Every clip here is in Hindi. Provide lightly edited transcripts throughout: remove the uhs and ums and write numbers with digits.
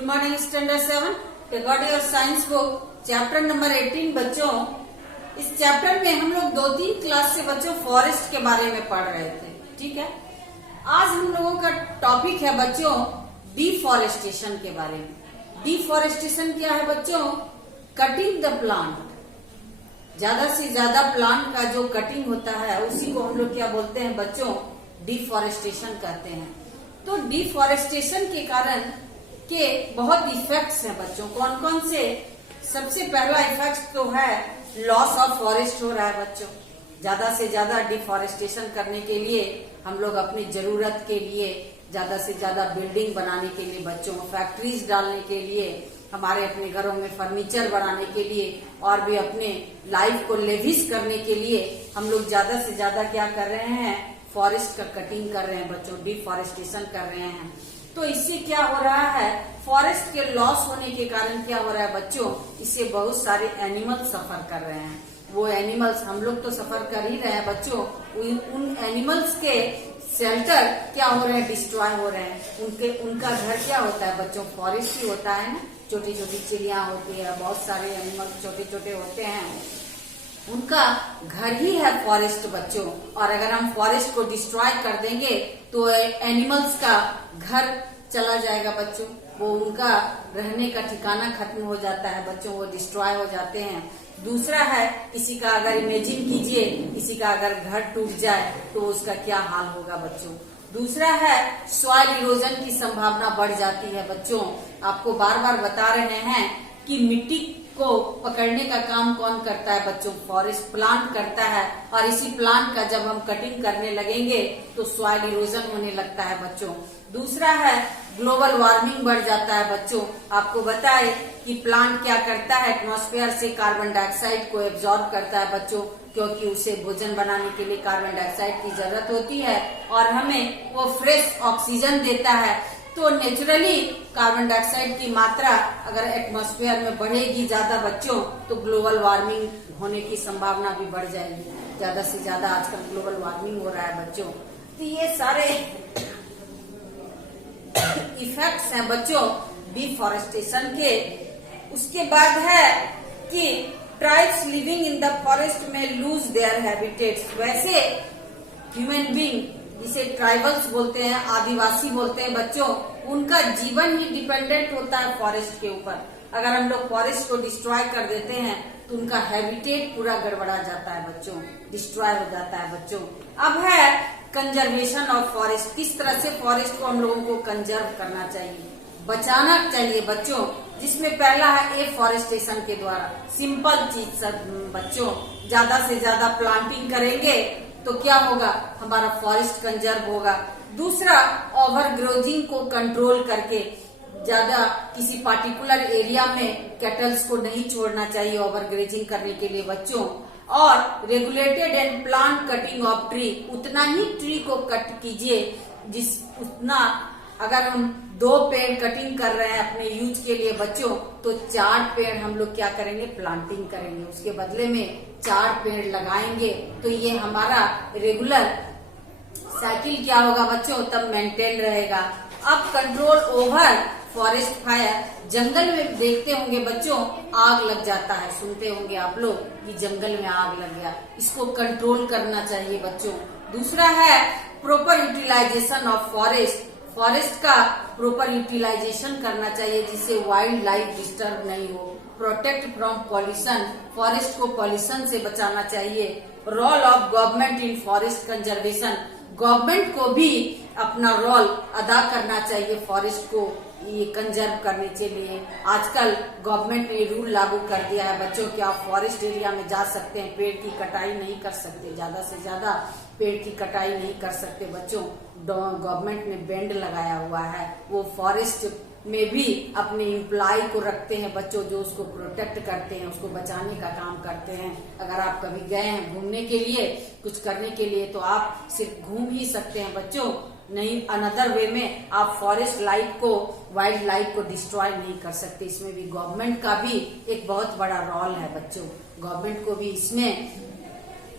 Good morning standard 7 take out your science book chapter number 18 बच्चों। इस चैप्टर में हम लोग 2-3 क्लास से बच्चों फॉरेस्ट के बारे में पढ़ रहे थे। ठीक है, आज हम लोगों का टॉपिक है बच्चों डिफॉरेस्टेशन के बारे में। डिफॉरेस्टेशन क्या है बच्चों? Cutting the plant. ज्यादा से ज्यादा प्लांट का जो कटिंग होता है उसी को हम लोग क्या बोलते हैं बच्चों? डिफॉरेस्टेशन कहते हैं। तो डिफॉरेस्टेशन के कारण के बहुत इफेक्ट्स हैं बच्चों। कौन कौन से? सबसे पहला इफेक्ट तो है लॉस ऑफ फॉरेस्ट हो रहा है बच्चों। ज्यादा से ज्यादा डिफॉरेस्टेशन करने के लिए हम लोग अपनी जरूरत के लिए ज्यादा से ज्यादा बिल्डिंग बनाने के लिए बच्चों, फैक्ट्रीज डालने के लिए, हमारे अपने घरों में फर्नीचर बनाने के लिए और भी अपने लाइफ को लेविश करने के लिए हम लोग ज्यादा से ज्यादा क्या कर रहे हैं? फॉरेस्ट का कटिंग कर रहे हैं बच्चों, डिफॉरेस्टेशन कर रहे हैं। तो इससे क्या हो रहा है? फॉरेस्ट के लॉस होने के कारण क्या हो रहा है बच्चों? इससे बहुत सारे एनिमल सफर कर रहे हैं। वो एनिमल्स, हम लोग तो सफर कर ही रहे हैं बच्चों, उन एनिमल्स के शेल्टर क्या हो रहे हैं? डिस्ट्रॉय हो रहे हैं। उनका घर क्या होता है बच्चों? फॉरेस्ट ही होता है ना। छोटी छोटी चिड़िया होती है, बहुत सारे एनिमल्स छोटे छोटे होते हैं, उनका घर ही है फॉरेस्ट बच्चों। और अगर हम फॉरेस्ट को डिस्ट्रॉय कर देंगे तो एनिमल्स का घर चला जाएगा बच्चों। वो उनका रहने का ठिकाना खत्म हो जाता है बच्चों, वो डिस्ट्रॉय हो जाते हैं। दूसरा है, किसी का अगर इमेजिन कीजिए, किसी का अगर घर टूट जाए तो उसका क्या हाल होगा बच्चों। दूसरा है सॉइल इरोजन की संभावना बढ़ जाती है बच्चों। आपको बार बार बता रहे हैं कि मिट्टी को पकड़ने का काम कौन करता है बच्चों? फॉरेस्ट प्लांट करता है। और इसी प्लांट का जब हम कटिंग करने लगेंगे तो सॉइल इरोजन होने लगता है बच्चों। दूसरा है ग्लोबल वार्मिंग बढ़ जाता है बच्चों। आपको बताए कि प्लांट क्या करता है? एटमॉस्फेयर से कार्बन डाइऑक्साइड को एब्जॉर्ब करता है बच्चों, क्योंकि उसे भोजन बनाने के लिए कार्बन डाइऑक्साइड की जरूरत होती है और हमें वो फ्रेश ऑक्सीजन देता है। तो नेचुरली कार्बन डाइऑक्साइड की मात्रा अगर एटमॉस्फेयर में बढ़ेगी ज्यादा बच्चों तो ग्लोबल वार्मिंग होने की संभावना भी बढ़ जाएगी। ज्यादा से ज्यादा आजकल ग्लोबल वार्मिंग हो रहा है बच्चों। तो ये सारे इफेक्ट्स हैं बच्चों डिफॉरेस्टेशन के। उसके बाद है कि tribes living in the forest में लूज देयर हैबिटेट्स। वैसे ह्यूमन बीइंग, जिसे ट्राइबल्स बोलते हैं, आदिवासी बोलते हैं बच्चों, उनका जीवन ही डिपेंडेंट होता है फॉरेस्ट के ऊपर। अगर हम लोग फॉरेस्ट को डिस्ट्रॉय कर देते हैं तो उनका हैबिटेट पूरा गड़बड़ा जाता है बच्चों, डिस्ट्रॉय हो जाता है बच्चों। अब है कंजर्वेशन ऑफ फॉरेस्ट। किस तरह से फॉरेस्ट को हम लोगों को कंजर्व करना चाहिए, बचाना चाहिए बच्चों, जिसमें पहला है एफॉरेस्टेशन के द्वारा। सिंपल चीज सब बच्चों, ज्यादा से ज्यादा प्लांटिंग करेंगे तो क्या होगा? हमारा फॉरेस्ट कंजर्व होगा। दूसरा, ओवरग्रोजिंग को कंट्रोल करके ज्यादा किसी पार्टिकुलर एरिया में कैटल्स को नहीं छोड़ना चाहिए ओवरग्रेजिंग करने के लिए बच्चों। और regulated and plant cutting of tree, उतना ही ट्री को कट कीजिए जिस उतना, अगर हम 2 पेड़ कटिंग कर रहे हैं अपने यूज के लिए बच्चों तो 4 पेड़ हम लोग क्या करेंगे? प्लांटिंग करेंगे, उसके बदले में 4 पेड़ लगाएंगे। तो ये हमारा रेगुलर साइकिल क्या होगा बच्चों? तब मेंटेन रहेगा। अब कंट्रोल ओवर फॉरेस्ट फायर। जंगल में देखते होंगे बच्चों आग लग जाता है, सुनते होंगे आप लोग कि जंगल में आग लग गया, इसको कंट्रोल करना चाहिए बच्चों। दूसरा है proper utilization of forest. Forest का प्रॉपर यूटिलाइजेशन करना चाहिए जिससे वाइल्ड लाइफ डिस्टर्ब नहीं हो। प्रोटेक्ट फ्रॉम पॉल्यूशन, फॉरेस्ट को पॉल्यूशन से बचाना चाहिए। Role of government in forest conservation, government को भी अपना रोल अदा करना चाहिए फॉरेस्ट को ये कंजर्व करने के लिए। आजकल गवर्नमेंट ने रूल लागू कर दिया है बच्चों कि आप फॉरेस्ट एरिया में जा सकते हैं, पेड़ की कटाई नहीं कर सकते, ज्यादा से ज्यादा पेड़ की कटाई नहीं कर सकते बच्चों। गवर्नमेंट ने बैंड लगाया हुआ है। वो फॉरेस्ट में भी अपने एम्प्लॉय को रखते हैं बच्चों, जो उसको प्रोटेक्ट करते हैं, उसको बचाने का काम करते हैं। अगर आप कभी गए हैं घूमने के लिए, कुछ करने के लिए, तो आप सिर्फ घूम ही सकते हैं बच्चों, नहीं अनदर वे में आप फॉरेस्ट लाइफ को, वाइल्ड लाइफ को डिस्ट्रॉय नहीं कर सकते। इसमें भी गवर्नमेंट का भी एक बहुत बड़ा रोल है बच्चों। गवर्नमेंट को भी इसमें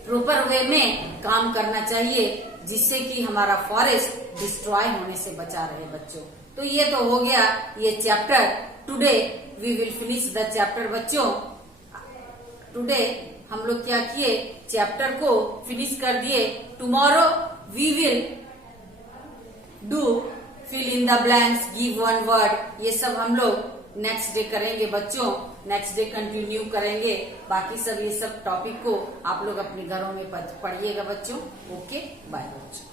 प्रॉपर वे में काम करना चाहिए जिससे कि हमारा फॉरेस्ट डिस्ट्रॉय होने से बचा रहे बच्चों। तो ये तो हो गया ये chapter. Today we will finish the chapter. बच्चों टुडे हम लोग क्या किए, चैप्टर को फिनिश कर दिए। Tomorrow we will do fill in the blanks, give one word, ये सब हम लोग नेक्स्ट डे करेंगे बच्चों। नेक्स्ट डे कंटिन्यू करेंगे। बाकी सब ये सब टॉपिक को आप लोग अपने घरों में पढ़िएगा बच्चों। ओके बाय बच्चों।